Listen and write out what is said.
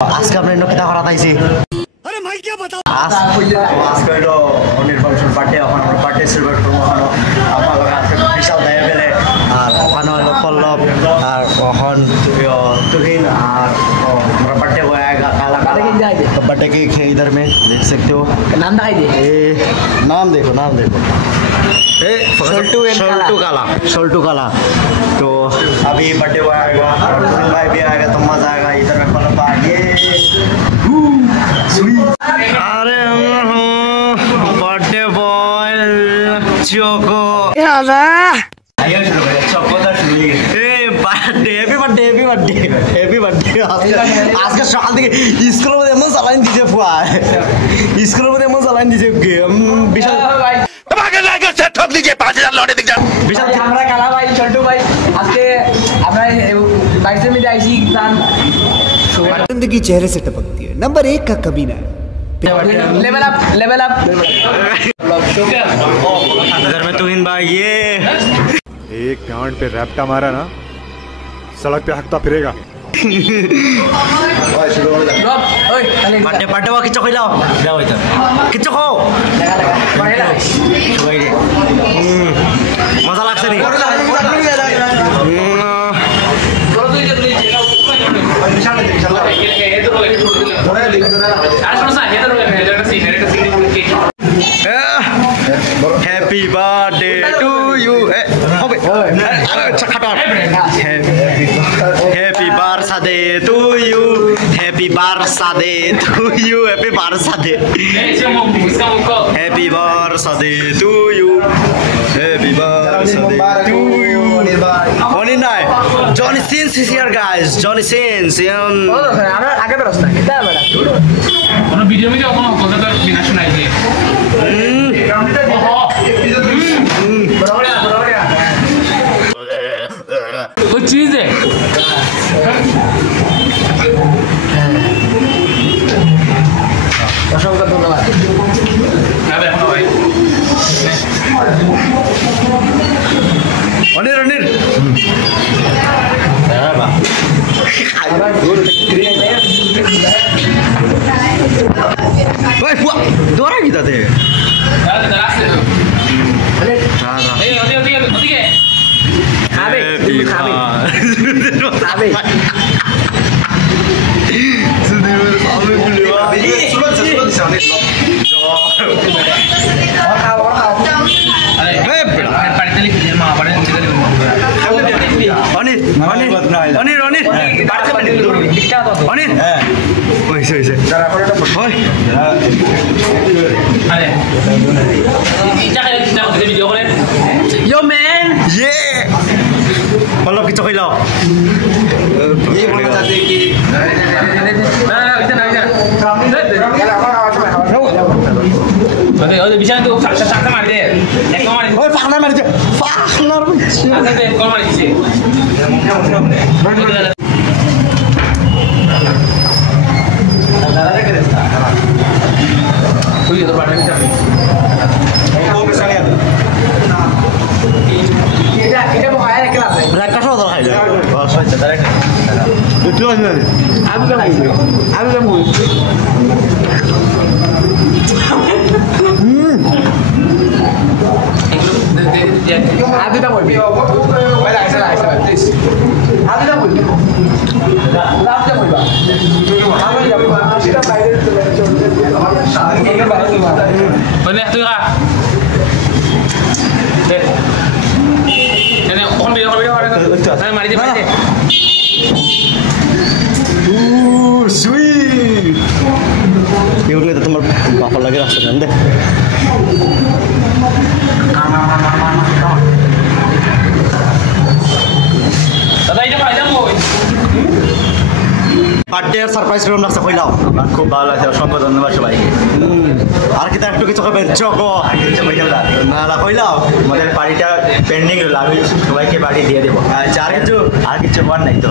आज का अपने कितना खरा था इसी अरे भाई क्या बताओ आज का लो निर्भर सुन पाटे अपन पाटे सिल्वर टू अपन apa लगा विशाल दया बेले अपन लो पल्लव अपन तुहिन और पाटे वो आएगा काला काला पाटे के इधर में देख सकते हो नाम दिखाई दे नाम देखो सोल्टू काला तो अभी बर्थडे बॉय आएगा भाई भी आएगा तो मजा आएगा इधर में पल्लव अरे बर्थडे बॉय चोको आज का सकाल থেকে স্কুলে এমন চালান দিছে ফুয়া স্কুলে এমন চালান দিছে গেম বিশাল তোমাকে লাগে সে ঠক দিকে 5000 লড়ে দিক যাও বিশাল আমরা কালা ভাই ছোটু ভাই আজকে আমরা বাইরে में आईसी गान जिंदगी चेहरे से टपकती है नंबर 1 का कमीना है लेवल अप इधर में तुहिन भाई ये एक गांड पे रैप्टा मारा ना सड़क पे हकता फिरेगा ड्रॉप ओए चले पाटे वो किचो खिलाओ जाओ इधर किचो खाओ मजा लागছে নি Happy birthday to you. Happy birthday to you. Happy birthday to you. Happy birthday. Happy birthday to you. Happy birthday to you. Only night. Johnny Sins is here, guys. Johnny Sins. আমরা আগে বেরোস না কিটা বেড়া কোনো video में কোনো কথা তো বিনা শোনাই দিয়ে बरोबर कुछ चीज है অসংখ্য ধন্যবাদ অনির ভাই ফুয়া দৌড়া কি তাতে Yo man, पल्लव की चौकी लाओ ये बोलना चाहते हैं कि বিশাল তো সাথে মারি দে এক মারি ওই ফাখনা মারি দে ফাখনা আচ্ছা কোন মারি দিছে दादा के रास्ता তুই তো পারবি না वो मिसाल याद এটা বহায় রাখলা ব্রেক কাটো তো খাই যায় বস হচ্ছে ডাইরেক্ট দুটো আছে আমি যাবো আদিটা বলবি ভাই আইসা প্লিজ আদিটা বলবি লাভটা বলবা আমি যাবো আদিটা বাইরে চলে আমার সামনে বাইরে বলে তুই আ এনে কোন ভিডিও করে তাই মারি দে সুইট এগুলো তো তোমার বাপা লাগে রাস্তা জান দে দাদা এটা ফায়দা কই বার্থডে সারপ্রাইজ রুম লাগছে কইলাও খুব ভালো লাগছে অসংখ্য ধন্যবাদ সবাইকে আর কি একটু কিছু খাবেন চকো না না কইলাও আমাদের বাড়িটা পেন্ডিং রইল আমি সবাইকে বাড়ি দিয়ে দেবো আর কিছু আর কিছু করার নাই তো